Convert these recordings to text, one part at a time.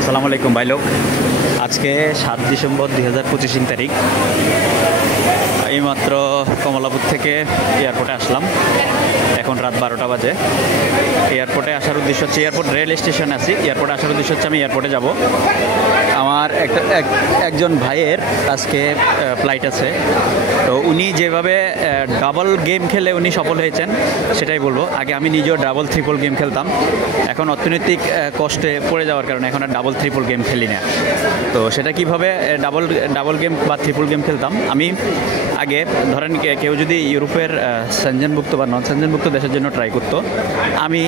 আসসালামু আলাইকুম ভাই লোক। আজকে 7 ডিসেম্বর 2025 তারিখ। এইমাত্র কমলাপুর থেকে এয়ারপোর্টে আসলাম। এখন রাত 12টা বাজে। এয়ারপোর্টে আসার উদ্দেশ্য হচ্ছে, এয়ারপোর্ট রেল স্টেশনে আছি, এয়ারপোর্টে আসার উদ্দেশ্য হচ্ছে আমি এয়ারপোর্টে যাব। আমার একজন ভাইয়ের আজকে ফ্লাইট আছে। তো উনি যেভাবে ডাবল গেম খেলে উনি সফল হয়েছেন সেটাই বলবো। আগে আমি নিজেও ডাবল ট্রিপল গেম খেলতাম, এখন অর্থনৈতিক কষ্টে পড়ে যাওয়ার কারণে এখন আর ডাবল ট্রিপল গেম খেলি না। তো সেটা কীভাবে ডাবল গেম বা ট্রিপল গেম খেলতাম আমি আগে। ধরেন কেউ যদি ইউরোপের সেনজেনভুক্ত বা নন সেনজেনভুক্ত দেশের জন্য ট্রাই করতো, আমি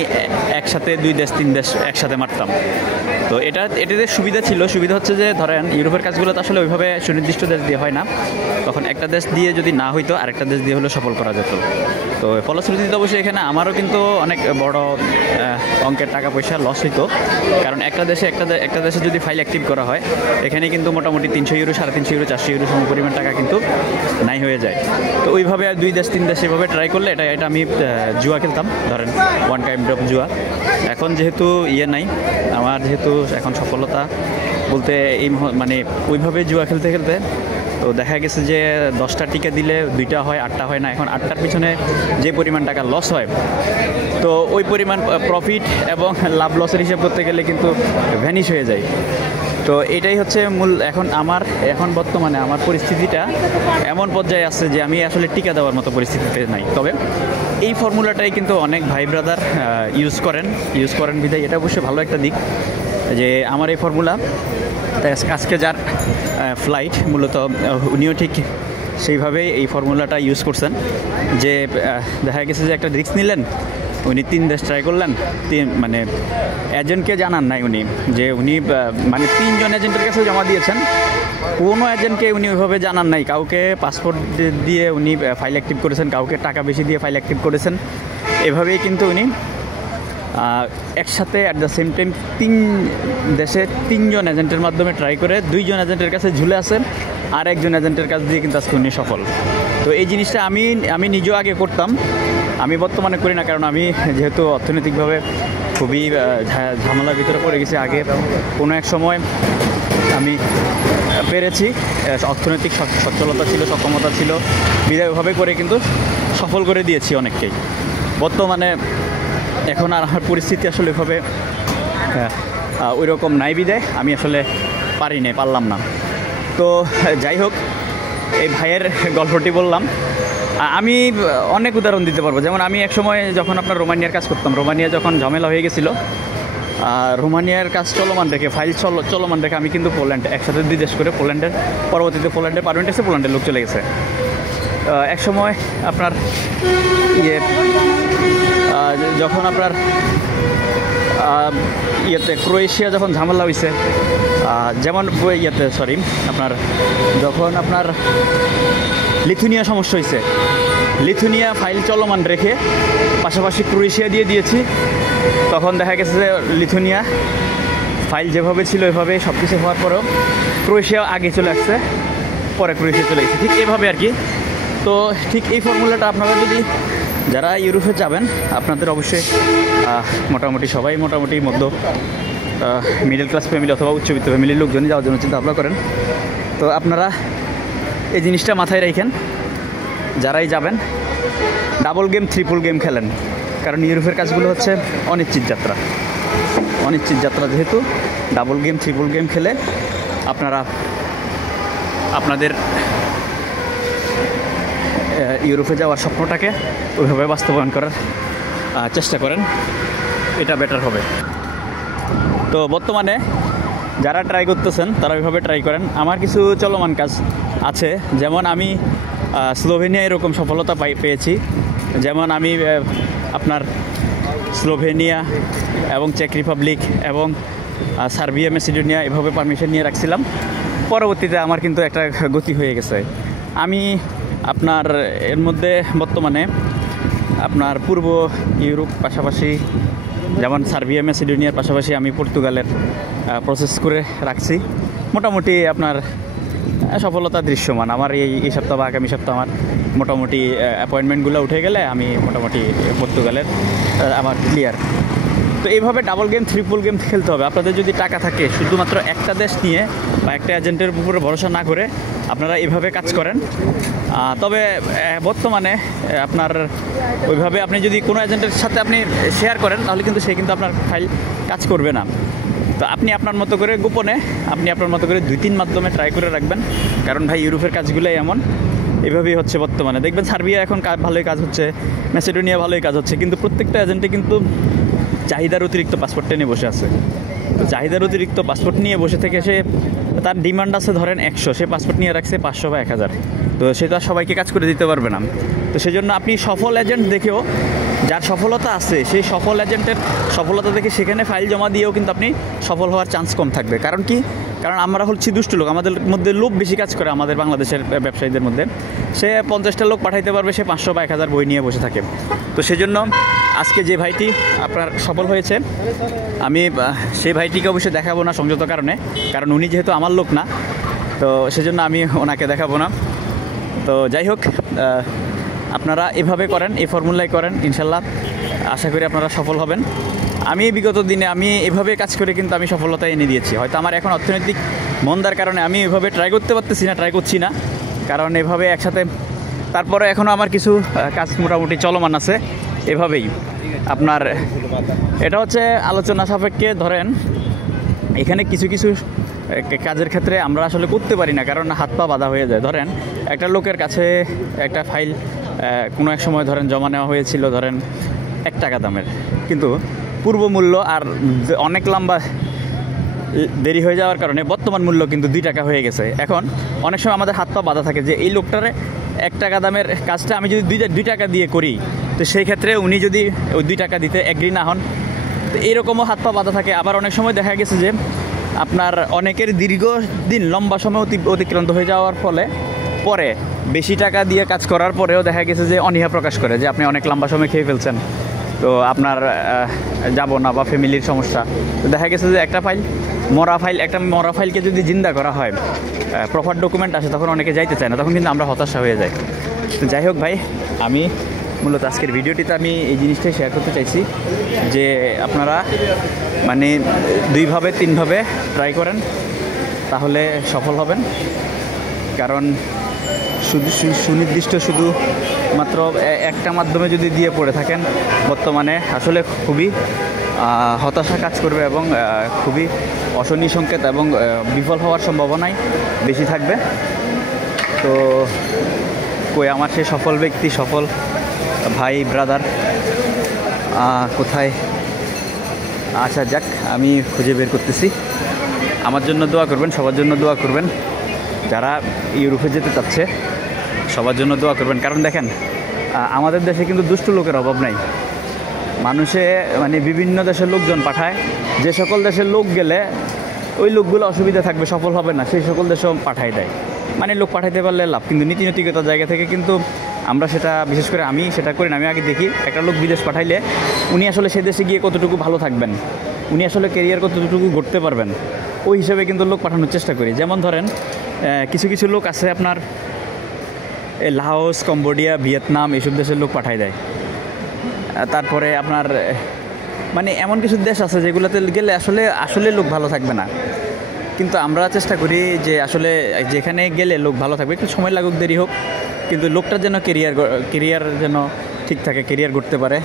একসাথে 2 দেশ 3 দেশ একসাথে মারতাম। তো এটাতে সুবিধা হচ্ছে যে ধরেন ইউরোপের কাজগুলো তো আসলে ওইভাবে সুনির্দিষ্ট দেশ দিয়ে হয় না, তখন একটা দেশ দিয়ে যদি না হইতো আরেকটা দেশ দিয়ে হলেও সফল করা যেত। তো ফলশ্রুতিতে অবশ্যই এখানে আমারও কিন্তু অনেক বড় অঙ্কের টাকা পয়সা লস হইতো, কারণ একটা দেশে যদি ফাইল অ্যাক্টিভ করা হয় এখানে কিন্তু মোটামুটি 300 ইউরো, 350 ইউরো, 400 ইউরো সম পরিমাণ টাকা কিন্তু নাই হয়ে যায়। তো ওইভাবে 2 দেশ 3 দেশ এভাবে ট্রাই করলে এটা আমি জুয়া খেলতাম, ধরেন ওয়ান কাইন্ড অফ জুয়া। এখন যেহেতু নাই, আমার যেহেতু এখন সফলতা বলতে মানে ওইভাবে জুয়া খেলতে তো দেখা গেছে যে 10টা টিকা দিলে 2টা হয়, 8টা হয় না। এখন 8টার পিছনে যে পরিমাণ টাকা লস হয়, তো ওই পরিমাণ প্রফিট এবং লাভ লসের হিসাব করতে গেলে কিন্তু ভ্যানিশ হয়ে যায়। তো এটাই হচ্ছে মূল। এখন বর্তমানে আমার পরিস্থিতিটা এমন পর্যায়ে আছে যে আমি আসলে টিকা দেওয়ার মতো পরিস্থিতিতে নাই। তবে এই ফর্মুলাটাই কিন্তু অনেক ভাই ব্রাদার ইউজ করেন বিধায় এটা অবশ্যই ভালো একটা দিক যে আমার এই ফর্মুলা। আজকে যার ফ্লাইট মূলত উনিও ঠিক সেইভাবেই এই ফর্মুলাটা ইউজ করছেন, যে দেখা গেছে যে একটা রিস্ক নিলেন, উনি 3 দেশ ট্রাই করলেন, মানে এজেন্টকে জানান নাই উনি, যে উনি মানে 3 জন এজেন্টের কাছে জমা দিয়েছেন, কোনো এজেন্টকে উনি ওইভাবে জানান নাই। কাউকে পাসপোর্ট দিয়ে উনি ফাইল অ্যাক্টিভ করেছেন, কাউকে টাকা বেশি দিয়ে ফাইল অ্যাক্টিভ করেছেন। এভাবেই কিন্তু উনি একসাথে অ্যাট দ্য সেম টাইম 3 দেশে 3 জন এজেন্টের মাধ্যমে ট্রাই করে 2 জন এজেন্টের কাছে ঝুলে আসেন, আর একজন এজেন্টের কাছ দিয়ে কিন্তু আজকে উনি সফল। তো এই জিনিসটা আমি নিজেও আগে করতাম, আমি বর্তমানে করি না, কারণ আমি যেহেতু অর্থনৈতিকভাবে খুবই ঝামেলার ভিতরে পড়ে গেছি। আগে কোনো এক সময় আমি পেরেছি, অর্থনৈতিক সচ্ছলতা ছিল, সক্ষমতা ছিল, বিদায়ভাবে করে কিন্তু সফল করে দিয়েছি অনেককেই। বর্তমানে এখন আর আমার পরিস্থিতি আসলে এভাবে ওই রকম নাই বিদায় আমি আসলে পারলাম না। তো যাই হোক, এই ভাইয়ের গল্পটি বললাম। আমি অনেক উদাহরণ দিতে পারবো। যেমন আমি এক সময় যখন আপনার রোমানিয়ার কাজ করতাম, রোমানিয়া যখন ঝামেলা হয়ে গেছিলো, রোমানিয়ার কাজ চলমান রেখে, ফাইল চলমান রেখে আমি কিন্তু পোল্যান্ড একসাথে 2 দেশ করে পরবর্তীতে পোল্যান্ডের পারমিট এসে পোল্যান্ডের লোক চলে গেছে। এক সময় আপনার যখন আপনার ক্রোয়েশিয়া যখন ঝামেলা হয়েছে, যেমন যখন আপনার লিথুনিয়া সমস্যা হয়েছে, লিথুনিয়া ফাইল চলমান রেখে পাশাপাশি ক্রোয়েশিয়া দিয়েছি। তখন দেখা গেছে যে লিথুনিয়া ফাইল যেভাবে ছিল ওইভাবে সব কিছু হওয়ার পরেও ক্রোয়েশিয়া আগে চলে আসছে, পরে ক্রোয়েশিয়া চলে গেছে, ঠিক এভাবে আর কি। তো ঠিক এই ফর্মুলাটা আপনারা যদি যারা ইউরোপে যাবেন, আপনাদের অবশ্যই সবাই মোটামুটি মিডল ক্লাস ফ্যামিলি অথবা উচ্চবিত্ত ফ্যামিলির লোকজনই যাওয়ার জন্য চিন্তা ভাবনা করেন। তো আপনারা এই জিনিসটা মাথায় রাখেন, যারাই যাবেন ডাবল গেম ট্রিপল গেম খেলেন, কারণ ইউরোপের কাজগুলো হচ্ছে অনিশ্চিত যাত্রা। যেহেতু ডাবল গেম ট্রিপল গেম খেলে আপনারা আপনাদের ইউরোপে যাওয়ার স্বপ্নটাকে ওইভাবে বাস্তবায়ন করার চেষ্টা করেন, এটা বেটার হবে। তো বর্তমানে যারা ট্রাই করতেছেন তারা ওইভাবে ট্রাই করেন। আমার কিছু চলমান কাজ আছে, যেমন আমি স্লোভেনিয়া এরকম সফলতা পেয়েছি। যেমন আমি আপনার স্লোভেনিয়া এবং চেক রিপাবলিক এবং সার্বিয়া, মেসিডোনিয়া এভাবে পারমিশন নিয়ে রাখছিলাম। পরবর্তীতে আমার কিন্তু একটা গতি হয়ে গেছে। আমি আপনার এর মধ্যে বর্তমানে আপনার পূর্ব ইউরোপ পাশাপাশি, যেমন সার্বিয়া, মেসিডোনিয়ার পাশাপাশি আমি পর্তুগালের প্রসেস করে রাখছি। মোটামুটি আপনার সফলতা দৃশ্যমান। আমার এই সপ্তাহ বা আগামী সপ্তাহ আমার মোটামুটি অ্যাপয়েন্টমেন্টগুলো উঠে গেলে আমি মোটামুটি পর্তুগালের আমার ক্লিয়ার। তো এইভাবে ডাবল গেম ট্রিপল গেম খেলতে হবে। আপনাদের যদি টাকা থাকে, শুধুমাত্র একটা দেশ নিয়ে বা একটা এজেন্টের উপরে ভরসা না করে আপনারা এইভাবে কাজ করেন। তবে বর্তমানে আপনার ওইভাবে আপনি যদি কোনো এজেন্টের সাথে আপনি শেয়ার করেন, তাহলে কিন্তু সে কিন্তু আপনার ফাইল কাজ করবে না। তো আপনি আপনার মতো করে গোপনে আপনি আপনার মতো করে 2-3 মাধ্যমে ট্রাই করে রাখবেন। কারণ ভাই ইউরোপের কাজগুলোই এমন, এভাবেই হচ্ছে বর্তমানে। দেখবেন সার্বিয়া এখন ভালোই কাজ হচ্ছে, ম্যাসেডোনিয়া ভালোই কাজ হচ্ছে, কিন্তু প্রত্যেকটা এজেন্টে কিন্তু চাহিদার অতিরিক্ত পাসপোর্টটা নিয়ে বসে আছে। তো চাহিদার অতিরিক্ত পাসপোর্ট নিয়ে বসে থেকে সে তার ডিমান্ড আছে ধরেন 100, সে পাসপোর্ট নিয়ে রাখছে 500 বা 1000। তো সে তো আর সবাইকে কাজ করে দিতে পারবে না। তো সেই জন্য আপনি সফল এজেন্ট দেখেও, যার সফলতা আছে সেই সফল এজেন্টের সফলতা দেখে সেখানে ফাইল জমা দিয়েও কিন্তু আপনি সফল হওয়ার চান্স কম থাকবে। কারণ কি? কারণ আমরা হচ্ছি দুষ্ট লোক, আমাদের মধ্যে লোভ বেশি কাজ করে। আমাদের বাংলাদেশের ব্যবসায়ীদের মধ্যে সে 50টা লোক পাঠাইতে পারবে, সে 500 বা 1000 বই নিয়ে বসে থাকে। তো সেজন্য আজকে যে ভাইটি আপনার সফল হয়েছে, আমি সেই ভাইটিকে অবশ্যই দেখাবো না সংযত কারণে, কারণ উনি যেহেতু আমার লোক না, তো সেজন্য আমি ওনাকে দেখাবো না। তো যাই হোক, আপনারা এভাবে করেন, এই ফর্মুলায় করেন, ইনশাল্লাহ আশা করি আপনারা সফল হবেন। আমি বিগত দিনে আমি এভাবে কাজ করে কিন্তু আমি সফলতা এনে দিয়েছি। হয়তো আমার এখন অর্থনৈতিক মন্দার কারণে আমি এভাবে ট্রাই করতে পারতেছি না, ট্রাই করছি না, কারণ এভাবে একসাথে তারপরে এখনও আমার কিছু কাজ মোটামুটি চলমান আছে। এভাবেই আপনার এটা হচ্ছে আলোচনা সাপেক্ষে। ধরেন এখানে কিছু কিছু কাজের ক্ষেত্রে আমরা আসলে করতে পারি না, কারণ হাত পা বাঁধা হয়ে যায়। ধরেন একটা লোকের কাছে একটা ফাইল কোনো এক সময় ধরেন জমা নেওয়া হয়েছিল ধরেন 1 টাকা দামের, কিন্তু পূর্ব মূল্য আর অনেক লম্বা দেরি হয়ে যাওয়ার কারণে বর্তমান মূল্য কিন্তু 2 টাকা হয়ে গেছে। এখন অনেক সময় আমাদের হাত পা বাঁধা থাকে যে এই লোকটারে 1 টাকা দামের কাজটা আমি যদি 2 টাকা দিয়ে করি, তো সেই ক্ষেত্রে উনি যদি ওই 2 টাকা দিতে এগ্রি না হন, তো এইরকমও হাত পা বাঁধা থাকে। আবার অনেক সময় দেখা গেছে যে আপনার অনেকের দীর্ঘদিন লম্বা সময় অতিক্রান্ত হয়ে যাওয়ার ফলে পরে বেশি টাকা দিয়ে কাজ করার পরেও দেখা গেছে যে অনীহা প্রকাশ করে যে আপনি অনেক লম্বা সময় খেয়ে ফেলছেন, তো আপনার যাব না, বা ফ্যামিলির সমস্যা। তো দেখা গেছে যে একটা মরা ফাইলকে যদি জিন্দা করা হয়, প্রপার ডকুমেন্ট আসে, তখন অনেকে যাইতে চায় না, তখন কিন্তু আমরা হতাশা হয়ে যাই। তো যাই হোক ভাই, আমি মূলত আজকের ভিডিওটিতে আমি এই জিনিসটাই শেয়ার করতে চাইছি যে আপনারা মানে 2ভাবে 3ভাবে ট্রাই করেন, তাহলে সফল হবেন। কারণ সুনির্দিষ্ট শুধুমাত্র একটা মাধ্যমে যদি দিয়ে পড়ে থাকেন, বর্তমানে আসলে খুবই হতাশা কাজ করবে এবং খুবই অশনি সংকেত এবং বিফল হওয়ার সম্ভাবনাই বেশি থাকবে। তো আমার সেই সফল ব্যক্তি, সফল ভাই ব্রাদার কোথায়? আচ্ছা যাক, আমি খুঁজে বের করতেছি। আমার জন্য দোয়া করবেন, সবার জন্য দোয়া করবেন, যারা ইউরোপে যেতে চাচ্ছে সবার জন্য দোয়া করবেন। কারণ দেখেন, আমাদের দেশে কিন্তু দুষ্ট লোকের অভাব নাই। মানুষে মানে বিভিন্ন দেশের লোকজন পাঠায়, যে সকল দেশের লোক গেলে ওই লোকগুলো অসুবিধা থাকবে, সফল হবে না, সেই সকল দেশেও পাঠাই দেয়। মানে লোক পাঠাইতে পারলে লাভ, কিন্তু নীতিনৈতিকতার জায়গা থেকে কিন্তু আমরা সেটা, বিশেষ করে আমি সেটা করি না। আমি আগে দেখি একটা লোক বিদেশ পাঠাইলে উনি আসলে সে দেশে গিয়ে কতটুকু ভালো থাকবেন, উনি আসলে কেরিয়ার কতটুকু গড়তে পারবেন, ওই হিসেবে কিন্তু লোক পাঠানোর চেষ্টা করি। যেমন ধরেন কিছু কিছু লোক আছে আপনার লাওস, কম্বোডিয়া, ভিয়েতনাম এইসব দেশের লোক পাঠাই দেয়। তারপরে আপনার মানে এমন কিছু দেশ আছে যেগুলোতে গেলে আসলে লোক ভালো থাকবে না, কিন্তু আমরা চেষ্টা করি যে আসলে যেখানে গেলে লোক ভালো থাকবে, একটু সময় লাগুক, দেরি হোক, কিন্তু লোকটার যেন কেরিয়ার যেন ঠিক থাকে, কেরিয়ার গড়তে পারে,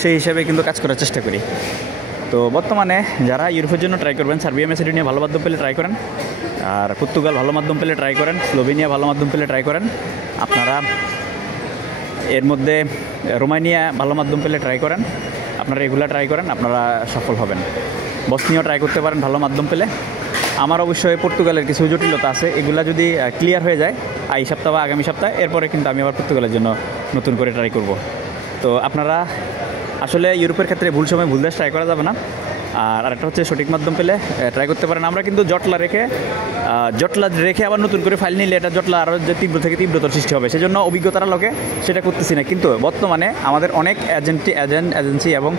সেই হিসাবে কিন্তু কাজ করার চেষ্টা করি। তো বর্তমানে যারা ইউরোপের জন্য ট্রাই করবেন, সার্বিয়া ম্যাসেডোনিয়া ভালো মাধ্যম পেলে ট্রাই করেন, আর পর্তুগাল ভালো মাধ্যম পেলে ট্রাই করেন, স্লোভেনিয়া ভালো মাধ্যম পেলে ট্রাই করেন, আপনারা এর মধ্যে রোমানিয়া ভালো মাধ্যম পেলে ট্রাই করেন, আপনারা এগুলো ট্রাই করেন, আপনারা সফল হবেন। বসনিয়াও ট্রাই করতে পারেন ভালো মাধ্যম পেলে। আমার অবশ্যই পর্তুগালের কিছু জটিলতা আছে, এগুলা যদি ক্লিয়ার হয়ে যায় এই সপ্তাহ বা আগামী সপ্তাহে, এরপরে কিন্তু আমি আবার পর্তুগালের জন্য নতুন করে ট্রাই করব। তো আপনারা আসলে ইউরোপের ক্ষেত্রে ভুল সময় ভুল দেশ ট্রাই করা যাবে না। আর আরেকটা হচ্ছে সঠিক মাধ্যম পেলে ট্রাই করতে পারেন। আমরা কিন্তু জটলা রেখে আবার নতুন করে ফাইল নিলে এটা জটলা আরও যে তীব্র থেকে তীব্রতর সৃষ্টি হবে, সেজন্য অভিজ্ঞতার লোকে সেটা করতেছি না। কিন্তু বর্তমানে আমাদের অনেক এজেন্সি এবং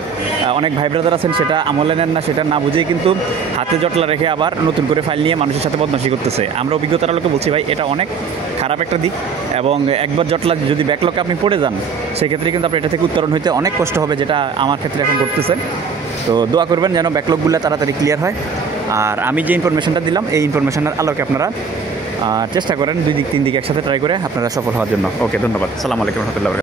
অনেক ভাই ব্রাদার আছেন, সেটা আমলে নেন না, সেটা না বুঝেই কিন্তু হাতে জটলা রেখে আবার নতুন করে ফাইল নিয়ে মানুষের সাথে বদমাশি করতেছে। আমরা অভিজ্ঞতার লোকে বলছি ভাই, এটা অনেক খারাপ একটা দিক, এবং একবার জটলা যদি ব্যাকলকে আপনি পড়ে যান, সেক্ষেত্রে কিন্তু আপনি এটা থেকে উত্তরণ হইতে অনেক কষ্ট হবে, যেটা আমার ক্ষেত্রে এখন করতেছে। তো দোয়া করবেন যেন ব্যাকলগগুলো তাড়াতাড়ি ক্লিয়ার হয়। আর আমি যে ইনফরমেশনটা দিলাম এই ইনফরমেশনের আলোকে আপনারা চেষ্টা করেন 2 দিক 3 দিক একসাথে ট্রাই করে আপনারা সফল হওয়ার জন্য। ওকে, ধন্যবাদ। সালামু আলাইকুম রহমতুল্লাহ।